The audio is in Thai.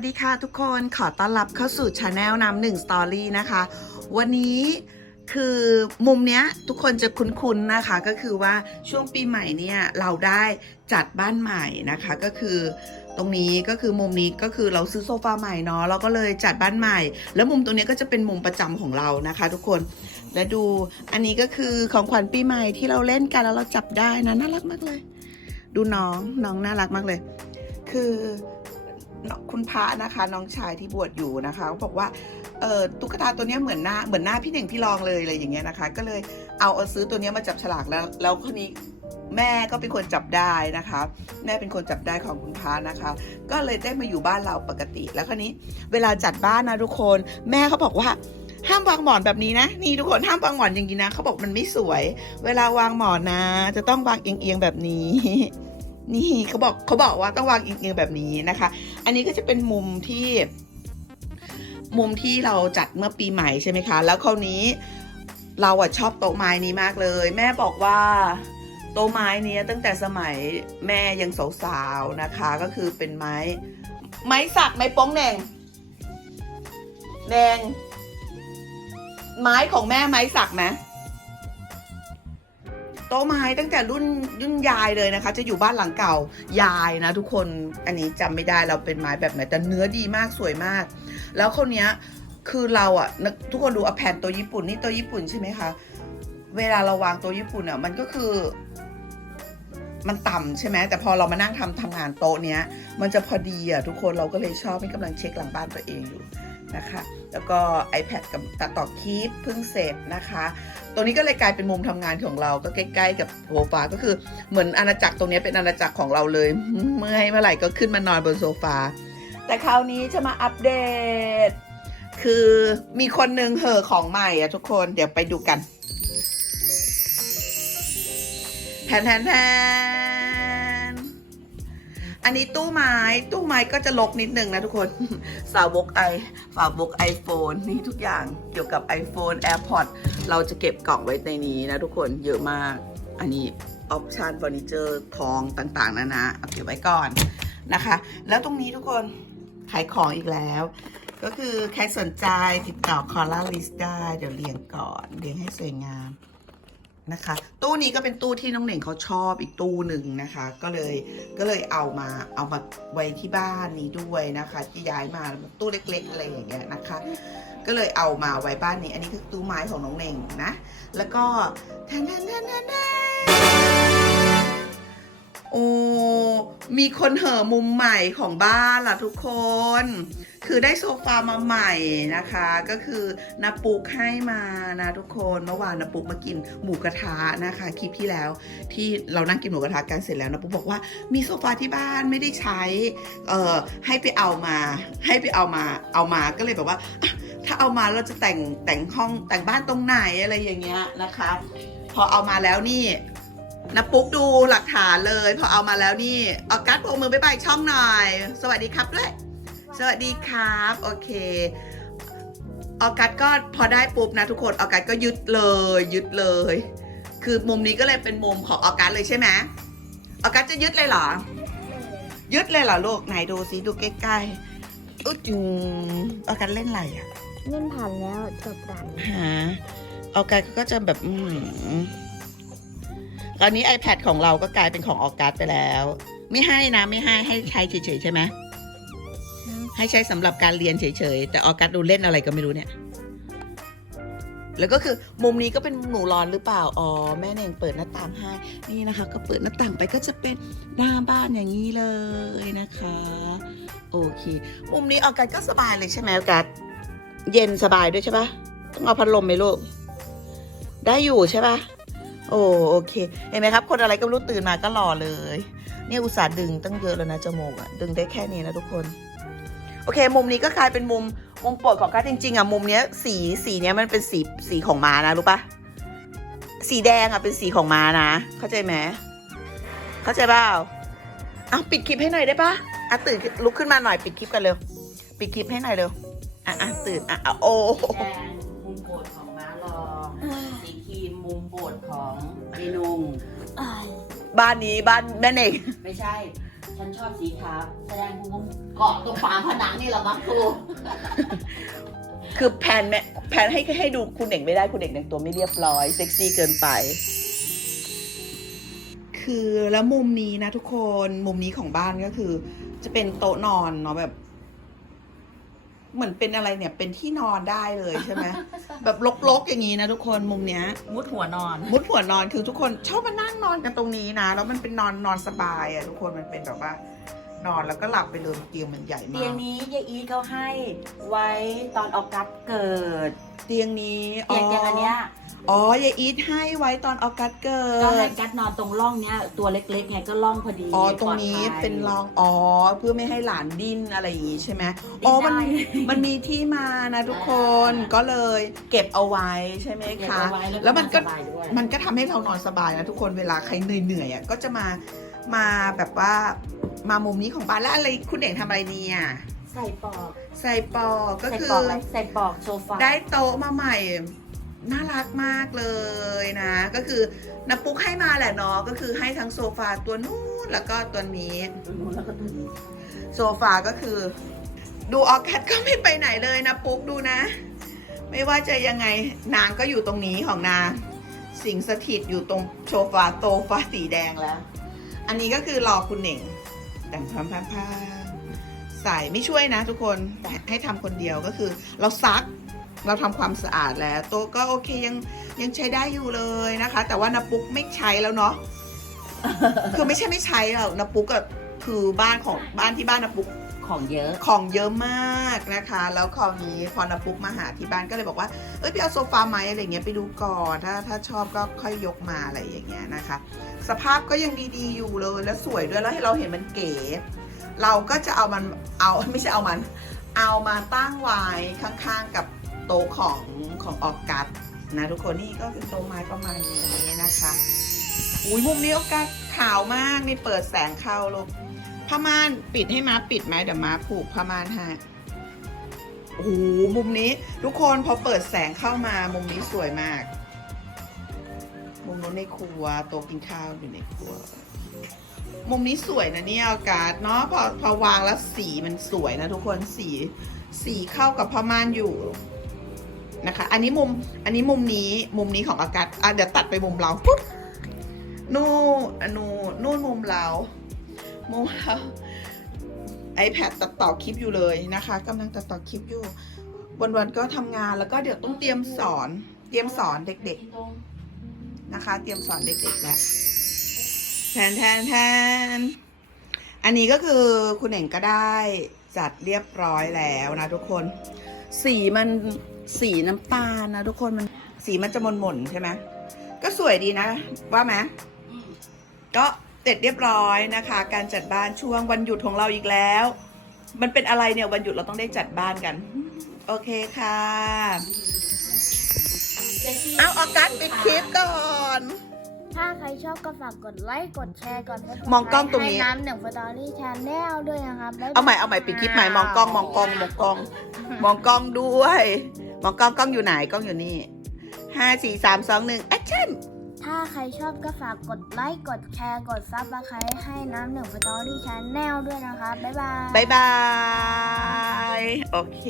วัสดีค่ะทุกคนขอต้อนรับเข้าสู่ช anel น้ำหนึ่งสตอรี่นะคะ วันนี้คือมุมเนี้ยทุกคนจะคุ้นๆนะคะก็คือว่าช่วงปีใหม่เนี่ยเราได้จัดบ้านใหม่นะคะก็คือตรงนี้ก็คือมุมนี้ก็คือเราซื้อโซฟาใหม่เนาะเราก็เลยจัดบ้านใหม่ แล้วมุมตรงเนี้ยก็จะเป็นมุมประจำของเรานะคะ ทุกคนและดูอันนี้ก็คือของขวัญปีใหม่ที่เราเล่นกันแล้วเราจับได้นะน่ารักมากเลย ดูน้องน้องน่ารักมากเลย คือ คุณพระนะคะ น้องชายที่บวชอยู่นะคะเขาบอกว่าเออตุ๊กตาตัวนี้เหมือนหน้าเหมือนหน้าพี่เน่งพี่รองเลยอะไรอย่างเงี้ยนะคะ ก็เลยเอาเอาซื้อตัวนี้มาจับฉลากแล้ว แล้วคนนี้แม่ก็เป็นคนจับได้นะคะ แม่เป็นคนจับได้ของคุณพระนะคะ ก็เลยได้มาอยู่บ้านเราปกติ แล้วคราวนี้เวลาจัดบ้านนะทุกคน แม่เขาบอกว่าห้ามวางหมอนแบบนี้นะ นี่ทุกคนห้ามวางหมอนอย่างนี้นะเขาบอกมันไม่สวย เวลาวางหมอนนะ จะต้องวางเอียงๆแบบนี้ นี่เขาบอกเขาบอกว่าต้องวางอียงๆแบบนี้นะคะ อันนี้ก็จะเป็นมุมที่ มุมที่เราจัดเมื่อปีใหม่ใช่ไหมคะ แล้วคราวนี้เราอะชอบโต๊ะไม้นี้มากเลย แม่บอกว่าโต๊ะไม้นี้ตั้งแต่สมัยแม่ยังสาวๆนะคะ ก็คือเป็นไม้ ไม้สักไม้ป้องแดงแดงไม้ของแม่ไม้สักไหม โต๊ะไม้ตั้งแต่รุ่นรุ่นยายเลยนะคะ จะอยู่บ้านหลังเก่ายายนะ ทุกคนอันนี้จำไม่ได้เราเป็นไม้แบบไหนแต่เนื้อดีมากสวยมาก แล้วคนเนี้ยคือเราอะทุกคนดูเอาแผ่นตัวญี่ปุ่นนี่ตัวญี่ปุ่นใช่ไหมคะเวลาเราวางตัวญี่ปุ่นอะมันก็คือมันต่ำใช่ไหมแต่พอเรามานั่งทำทำงานโต๊ะเนี้ย มันจะพอดีอะทุกคนเราก็เลยชอบให้กำลังเช็คหลังบ้านตัวเองอยู่ นะคะ แล้วก็ iPad กับตัดต่อคลิปเพิ่งเสร็จนะคะตรงนี้ก็เลยกลายเป็นมุมทำงานของเราก็ใกล้ๆกับโซฟาก็คือเหมือนอาณาจักรตรงนี้เป็นอาณาจักรของเราเลย เมื่อให้เมื่อไหร่ก็ขึ้นมานอนบนโซฟา แต่คราวนี้จะมาอัปเดต คือมีคนหนึ่งเห่อของใหม่อะทุกคนเดี๋ยวไปดูกันแทนแทนแทน อันนี้ตู้ไม้ ตู้ไม้ก็จะลกนิดนึงนะทุกคน สาวกไอฝาวก iPhone นี่ทุกอย่างเกี่ยวกับ iPhone AirPod เราจะเก็บกล่องไว้ในนี้นะทุกคนเยอะมาก อันนี้ออปชันเฟอร์นิเจอร์ทองต่างๆนานาเอาเก็บไว้ก่อนนะคะ แล้วตรงนี้ทุกคนขายของอีกแล้ว ก็คือใครสนใจติดต่อคอร่าลิสได้ เดี๋ยวเรียงก่อนเรียงให้สวยงาม นะคะ ตู้นี้ก็เป็นตู้ที่น้องเหน่งเขาชอบอีกตู้หนึ่งนะคะ ก็เลยก็เลยเอามาเอามาไว้ที่บ้านนี้ด้วยนะคะที่ย้ายมาตู้เล็ก ๆ อะไรอย่างเงี้ยนะคะ ก็เลยเอามาไว้บ้านนี้ อันนี้คือตู้ไม้ของน้องเหน่งนะ แล้วก็แทนแทนแทนแทนแทน โอ้มีคนเห่อมุมใหม่ของบ้านล่ะทุกคน คือได้โซฟามาใหม่นะคะ ก็คือนาปุกให้มานะทุกคนเมื่อวานนาปุกมากินหมูกระทะนะคะคลิปที่แล้วที่เรานั่งกินหมูกระทะกันเสร็จแล้วนาปุกบอกว่ามีโซฟาที่บ้านไม่ได้ใช้เอ่อให้ไปเอามา ให้ไปเอามาเอามาก็เลยแบบว่า ถ้าเอามาเราจะแต่งแต่งห้องแต่งบ้านตรงไหนอะไรอย่างเงี้ยนะคะ พอเอามาแล้วนี่ นาปุ๊กดูหลักฐานเลย พอเอามาแล้วนี่ออกัสโบกมือบ๊ายบายช่องหน่อย สวัสดีครับด้วย สวัสดีครับ โอเคออกัสก็พอได้ปุ๊บนะทุกคนออกัสก็ยึดเลย ยึดเลย คือมุมนี้ก็เลยเป็นมุมของออกัสเลยใช่ไหมออกัสจะยึดเลยเหรอ ยึดเลยเหรอลูกไหนดูสิดูใกล้ๆอุ๊ยจุงออกัสเล่นอะไรอะเล่นผ่านแล้วจบด่านหาออกัสก็จะแบบอืม ตอนนี้ iPad ของเราก็กลายเป็นของออกัสไปแล้ว ไม่ให้นะไม่ให้ให้ใช้เฉยๆใช่ไหมให้ใช้สำหรับการเรียนเฉยๆแต่ออกัสดูเล่นอะไรก็ไม่รู้เนี่ย แล้วก็คือมุมนี้ก็เป็นหนูร้อนหรือเปล่า อ๋อแม่เน่งเปิดหน้าต่างให้ นี่นะคะ ก็เปิดหน้าต่างไปก็จะเป็นหน้าบ้านอย่างนี้เลยนะคะ โอเค มุมนี้ออกัสก็สบายเลยใช่ไหมออกัสเย็นสบายด้วยใช่ปะต้องเอาพัดลมไหมลูก ได้อยู่ใช่ปะ โอ้โอเค เห็นไหมครับ คนอะไรก็ไม่รู้ตื่นมาก็รอเลย เนี่ยอุตส่าห์ดึงตั้งเยอะแล้วนะจมูกอะดึงได้แค่นี้นะทุกคน โอเค มุมนี้ก็กลายเป็นมุมมุมโปรดของกัสจริง ๆอะมุมเนี้ยสีสีเนี้ยมันเป็นสีสีของม้านะรู้ปะสีแดงอะเป็นสีของม้านะ เข้าใจไหมเข้าใจเปล่าเอาปิดคลิปให้หน่อยได้ปะอะตื่นลุกขึ้นมาหน่อยปิดคลิปกันเร็วปิดคลิปให้หน่อยเร็วอะอะตื่นอะอะโอ้ ปรดของเมนุงบ้านนี้บ้านแม่เน่งไม่ใช่ ฉันชอบสีขาวแสดงภูมิเกาะตรงฝาผนังนี่เหรอมั้งครูคือแพนแม่แพนให้ให้ดูคุณเด็กไม่ได้คุณเด็กแต่งตัวไม่เรียบร้อยเซ็กซี่เกินไป คือแล้วมุมนี้นะทุกคนมุมนี้ของบ้านก็คือ จะเป็นโต๊ะนอนเนาะแบบ เหมือนเป็นอะไรเนี่ยเป็นที่นอนได้เลยใช่ไหมแบบลกๆอย่างนี้นะทุกคนมุมเนี้ย มุดหัวนอน มุดหัวนอนคือทุกคนชอบมานั่งนอนกันตรงนี้นะแล้วมันเป็นนอนนอนสบายอะทุกคนมันเป็นแบบว่า นอนแล้วก็หลับไปเลยเตียงมันใหญ่มาเตียงกนี้ยายอีทเขาให้ไว้ตอนออกัสเกิด เตียงนี้เตียงเตียงอันเนี้ย อ๋อยายอีทให้ไว้ตอนออกัสเกิก็ให้ดกัสนอนตรงร่องเนี้ยตัวเล็กๆไงก็ร่องพอดีอ๋อตรงนี้ปลอดภัย เป็นรองอ๋อเพื่อไม่ให้หลานดิ้นอะไรอย่างงี้ใช่ไหมดิ้นอ๋อมันได้ มันมีที่มานะทุกคนอ่าก็เลยเก็บเอาไว้ใช่ไหมเก็บคะ เอาไว้แล้วมันก็ สบายด้วยมันก็ทำให้เรานอนสบายนะทุกคนเวลาใครเหนื่อยๆอะก็จะมามาแบบว่ามามุมนี้ของบ้านแล้วอะไรคุณเด็กทำอะไรเนี่ยใส่ปลอกใส่ปอก็ใส่คืปลออกอะไรใส่ปลอกโซฟาได้โต๊ะมาใหม่ น่ารักมากเลยนะ ก็คือนับปุ๊กให้มาแหละเนาะก็คือให้ทั้งโซฟาตัวนู้นแล้วก็ตัวนี้ตัวนู้นแล้วก็ตัวนี้โซฟาก็คือ ดูออกัสก็ไม่ไปไหนเลยนะปุ๊กดูนะ ไม่ว่าจะยังไงนางก็อยู่ตรงนี้ของนางสิงสถิตอยู่ตรงโซฟาโตฟาสีแดงแล้ว อันนี้ก็คือรอคุณเหน่งแต่งพรำพำพใส่ไม่ช่วยนะทุกคนให้ให้ทำคนเดียวก็คือ เราซัก เราทำความสะอาดแล้วโต๊ะก็โอเคยังยังใช้ได้อยู่เลยนะคะ แต่ว่านาปุ๊กไม่ใช้แล้วเนาะคือไม่ใช่ไม่ใช้หรอกนาปุ๊กก็คือบ้านของบ้านที่บ้านนาปุ๊กของเยอะของเยอะมากนะคะ แล้วคราวนี้พอนาปุ๊กมาหาที่บ้านก็เลยบอกว่าเอ้ยไปเอาโซฟาไหมอะไรเงี้ยไปดูก่อนถ้าถ้าชอบก็ค่อยยกมาอะไรอย่างเงี้ยนะคะ สภาพก็ยังดีๆอยู่เลยแล้วสวยด้วยแล้วให้เราเห็นมันเก๋เราก็จะเอามันเอาไม่ใช่เอามัน เอามาตั้งไว้ข้างๆกับ โต๊ะของของออกกัสนะทุกคนนี่ก็เป็นโต๊ะไม้ประมาณนี้นะคะอุ้ยมุมนี้ออกกัสขาวมากนี่เปิดแสงเข้าลูกผ้าม่านปิดให้ม้าปิดไหมเดี๋ยวม้าผูกผ้าม่านให้โอ้โหมุมนี้ทุกคนพอเปิดแสงเข้ามามุมนี้สวยมาก มุมนู้นในครัวโต๊ะกินข้าวอยู่ในครัว มุมนี้สวยนะเนี่ยอากาศเนาะพอพอวางแล้วสีมันสวยนะทุกคนสีสีเข้ากับผ้าม่านอยู่ นะคะ อันนี้มุมอันนี้มุมนี้มุมนี้ของอากาศอะเดี๋ยวตัดไปมุมเราปุ๊บนู่นอันนู่นนู่นมุมเรามุมเรา iPad ตัดต่อคลิปอยู่เลยนะคะกำลังตัดต่อคลิปอยู่ วันๆก็ทำงานแล้วก็เดี๋ยวต้องเตรียมสอน เตรียมสอนเด็ก ๆนะคะ เตรียมสอนเด็กๆแล้วแทนแทนแทนอันนี้ก็คือคุณเองก็ได้จัดเรียบร้อยแล้วนะทุกคน สีมัน สีน้ำตาลนะทุกคนมันสีมันจะหม่นๆใช่ไหมก็สวยดีนะ ว่าไหมก็เสร็จเรียบร้อยนะคะ การจัดบ้านช่วงวันหยุดของเราอีกแล้ว มันเป็นอะไรเนี่ยวันหยุดเราต้องได้จัดบ้านกัน โอเคค่ะ เอาออกัสปิดคลิปก่อน ถ้าใครชอบก็ฝากกดไลค์กดแชร์กด Subscribe มองกล้องตรงนี้ ให้น้ำหนึ่งฟตอรี่ชาแนลด้วยนะครับบ๊ยบยเอาใหม่เอาใหม่ปิดคลิปใหม่มองกล้องมองกล้องมองกล้อง มองกล้องด้วย มองกล้องกล้องอยู่ไหนกล้องอยู่นี่ห้าสี่สามสองหนึ่งแอคชั่นถ้าใครชอบก็ฝากกดไลค์กดแชร์กดซับสไครต์ให้น้ำหนึ่งฟตอรี่ชาแนลด้วยนะครับบ๊ายบายบายบาย โอเค